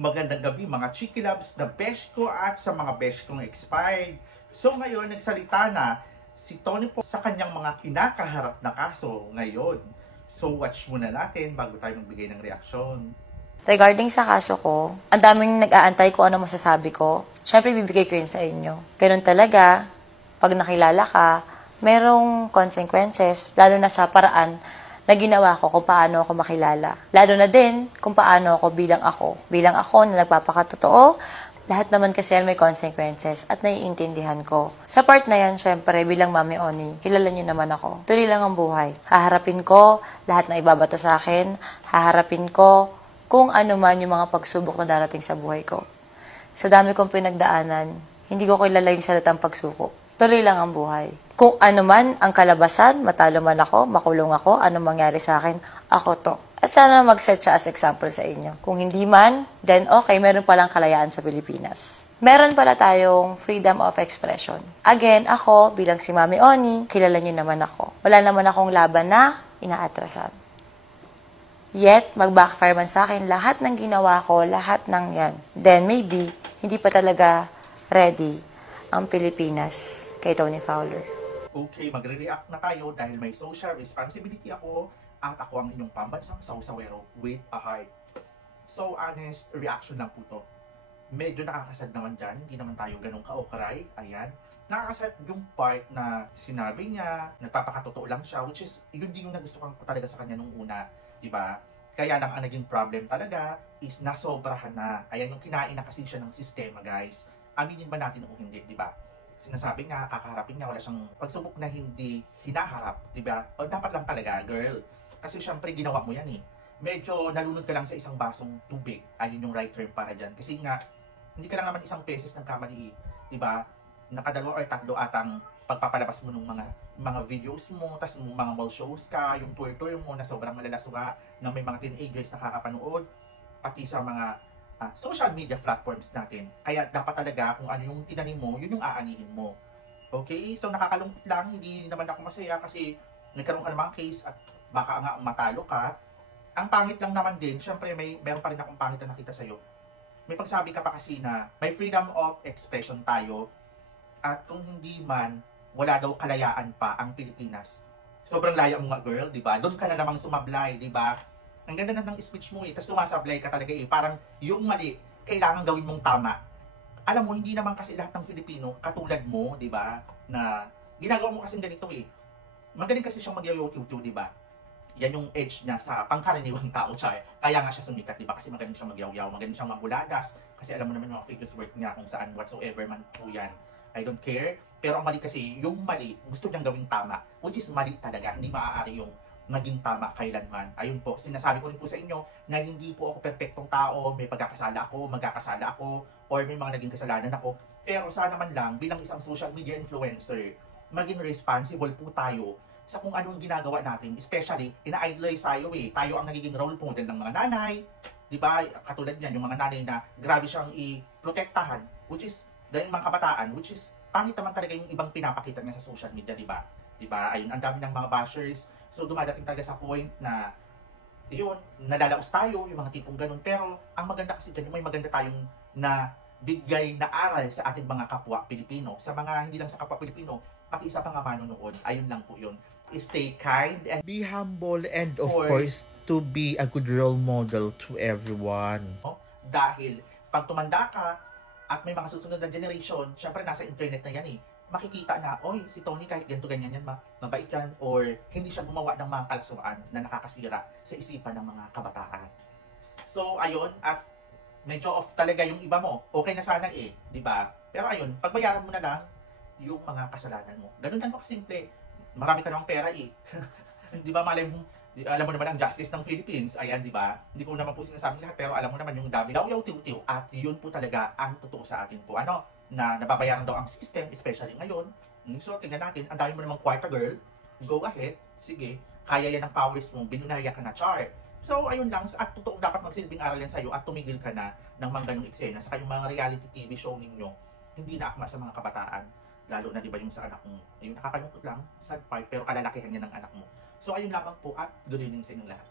Magandang gabi mga Chiki Loves na besh ko at sa mga besh kong expired. So ngayon, nagsalita na si Tony po sa kanyang mga kinakaharap na kaso ngayon. So watch muna natin bago tayo magbigay ng reaksyon. Regarding sa kaso ko, ang daming nag-aantay ko ano masasabi ko. Siyempre, bibigay ko yun sa inyo. Ganun talaga, pag nakilala ka, merong consequences, lalo na sa paraan na ginawa ko kung paano ako makilala. Lalo na din kung paano ako bilang ako. Bilang ako na nagpapakatotoo, lahat naman kasi yan may consequences at naiintindihan ko. Sa part na yan, syempre, bilang Mami Oni, kilala niyo naman ako. Tuloy lang ang buhay. Haharapin ko lahat na ibabato sa akin. Haharapin ko kung ano man yung mga pagsubok na darating sa buhay ko. Sa dami kong pinagdaanan, hindi ko kilala yung salitang pagsuko. Tuloy lang ang buhay. Kung ano man ang kalabasan, matalo man ako, makulong ako, ano mangyari sa akin, ako to. At sana mag-set siya as example sa inyo. Kung hindi man, then okay, meron palang kalayaan sa Pilipinas. Meron pala tayong freedom of expression. Again, ako, bilang si Mami Oni, kilala niyo naman ako. Wala naman akong laban na inaatrasan. Yet, mag-backfire man sa akin lahat ng ginawa ko, lahat ng yan. Then maybe, hindi pa talaga ready ang Pilipinas kay Tony Fowler. Okay, magre-react na tayo dahil may social responsibility ako at ako ang inyong pambansang sawsawero with a heart. So, honest reaction lang po to. Medyo nakakasad naman dyan, hindi naman tayo ganun ka-okray. Ayan. Nakakasad yung part na sinabi niya, nagpapakatotoo lang siya, which is, yun din yung nagustuhan ko talaga sa kanya nung una. Diba? Kaya lang ang naging problem talaga is nasobrahan na. Ayan yung kinain na kasi siya ng sistema, guys. Aminin ba natin o hindi, diba? Sinasabi nga, kakaharapin nga, wala siyang pagsubok na hindi hinaharap, diba? O dapat lang talaga, girl. Kasi syempre, ginawa mo yan eh. Medyo nalunod ka lang sa isang basong tubig. Ayun yung right term para dyan. Kasi nga, hindi ka lang naman isang beses nagkamali eh. Diba? Nakadalawa or tatlo atang pagpapalabas mo ng mga videos mo, tas mga mall shows ka, yung tour mo na sobrang malalaswa na may mga teenagers nakakapanood, pati sa mga social media platforms natin. Kaya dapat talaga kung ano yung tinanim mo, yun yung aanihin mo. Okay? So nakakalungkot lang, hindi naman ako masaya kasi nagkaroon ka ng mga case at baka nga matalo ka. Ang pangit lang naman din, syempre meron pa rin akong pangit na nakita sa'yo. May pagsabi ka pa kasi na may freedom of expression tayo at kung hindi man, wala daw kalayaan pa ang Pilipinas. Sobrang laya mo nga, girl, di ba? Doon ka na namang sumablay, di ba? Ang ganda na ng speech mo eh, tapos sumasablay ka talaga eh. Parang yung mali, kailangan gawin mong tama. Alam mo, hindi naman kasi lahat ng Filipino katulad mo, di ba? Na ginagawa mo kasi ganito eh. Magaling kasi siyang mag-YouTube, di ba? Yan yung edge niya sa pangkaraniwang tao, char. Kaya nga siya sumikat, di ba? Kasi magaling siyang magyaw-yaw, magaling siyang mambuladas. Kasi alam mo naman yung mga famous work niya kung saan whatsoever man po yan. I don't care. Pero ang mali kasi, yung mali, gusto niyang gawing tama. Which is mali talaga. Hindi maaari yung maging tama kailanman. Ayun po, sinasabi ko rin po sa inyo na hindi po ako perfectong tao, may pagkakasala ako, magkakasala ako, or may mga naging kasalanan ako. Pero sana man lang, bilang isang social media influencer, maging responsible po tayo sa kung anong ginagawa natin. Especially, ina-idolize tayo eh. Tayo ang nagiging role model ng mga nanay. Diba? Katulad niyan, yung mga nanay na grabe siyang i-protektahan, which is, dahil mga kabataan, which is, pangit naman talaga yung ibang pinapakita niya sa social media, diba? Diba? Ayun, ang dami ng mga bashers. So, dumadating talaga sa point na, yun, nalalaos tayo, yung mga tipong ganun. Pero, ang maganda kasi dyan, yung may maganda tayong na bigay na aral sa ating mga kapwa Pilipino. Sa mga, hindi lang sa kapwa Pilipino, pati isa pa nga manonood. Ayun lang po yun. Stay kind and be humble and of course to be a good role model to everyone. Dahil pag tumanda ka at may mga susunod na generation, syempre nasa internet na yan eh, makikita na, oy, si Tony kahit ganito ganyan yan, mabait yan, or hindi siya gumawa ng mga kalaswaan na nakakasira sa isipan ng mga kabataan. So ayun, at medyo off talaga yung iba mo. Okay na sana eh, di ba? Pero ayun, pagbayaran mo na lang yung mga kasalanan mo. Ganun lang mo kasimple. Marami ka namang pera eh. Di ba, malay mo, alam mo naman ang justice ng Philippines. Ayan, di ba? Hindi ko naman po sinasabi lahat, pero alam mo naman yung dami yaw-yaw, tiw-tiw. At yun po talaga ang totoo sa atin po. Ano? Na nababayaran daw ang system, especially ngayon. So, tingnan natin, ang dami mo namang kwarta, girl. Go ahead. Sige. Kaya yan ang powers mo. Binunaya ka na, char. So, ayun lang. At totoo dapat magsilbing aral yan sa'yo at tumigil ka na ng mga ganong eksena. Saka yung mga reality TV show ninyo, hindi na akma sa mga kabataan. Lalo na, di ba, yung sa anak mo. Yung nakakalungkot lang, sad part, pero kalalakihan niya ng anak mo. So, ayun lamang po at good evening sa inyong lahat.